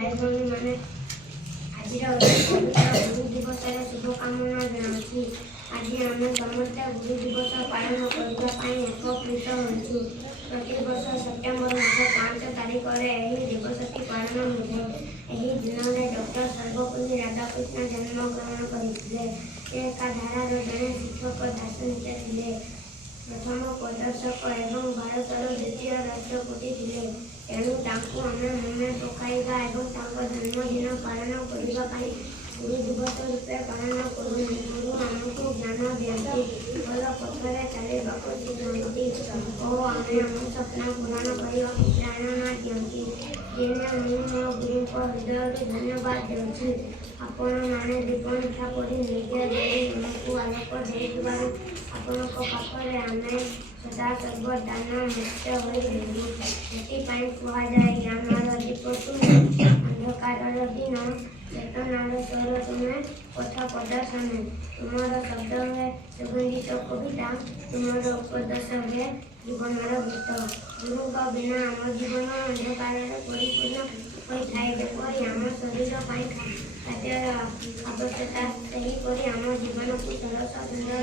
भाई भौणी मैंने आज पवित्र गुरु दिवस शुभकामना जनाऊँ। आज आम समस्ते गुरु दिवस पालन करने एकत्रित होइछु। प्रति वर्ष सेप्टेम्बर मास 5 तारिख में दिवसटी पालन हुए। यही दिन में डॉक्टर सर्वपल्ली राधाकृष्ण जन्मग्रहण करते। धारार जड़े शिक्षक दार्शनिक थे। प्रथम प्रदर्शक एवं भारतर द्वितीय राष्ट्रपति थे। तेणु आम मन पकाइबा जन्मदिन पालन करने गुरु दिवस रूपे पालन करूँ। गुरु आमको ज्ञान दिखती, भल पथरे चलवाक शिखाती और आम स्वप्न पूरण करने प्रेरणा दिखती। दिने मुझे मो गुरु को हृदय धन्यवाद दूँ। आपण मैंने जीवन इच्छा पढ़ी निजे को आलोक देवार आपण पाखे आम सदा सर्वदान मुक्त हो। से कहुए ज्ञान दीपतु अंधकार दिन चेतनार स्वर तुम्हें पथ प्रदर्शन। तुम शब्द है सुगंधित कविता, तुम उपदेश है जीवनर गीत। गुरु बिना आम जीवन अंधकार परिपूर्ण होता है। जपरी आम शरीर खाद्य आवश्यकता, सेहीपरि आम जीवन को सरस सुंदर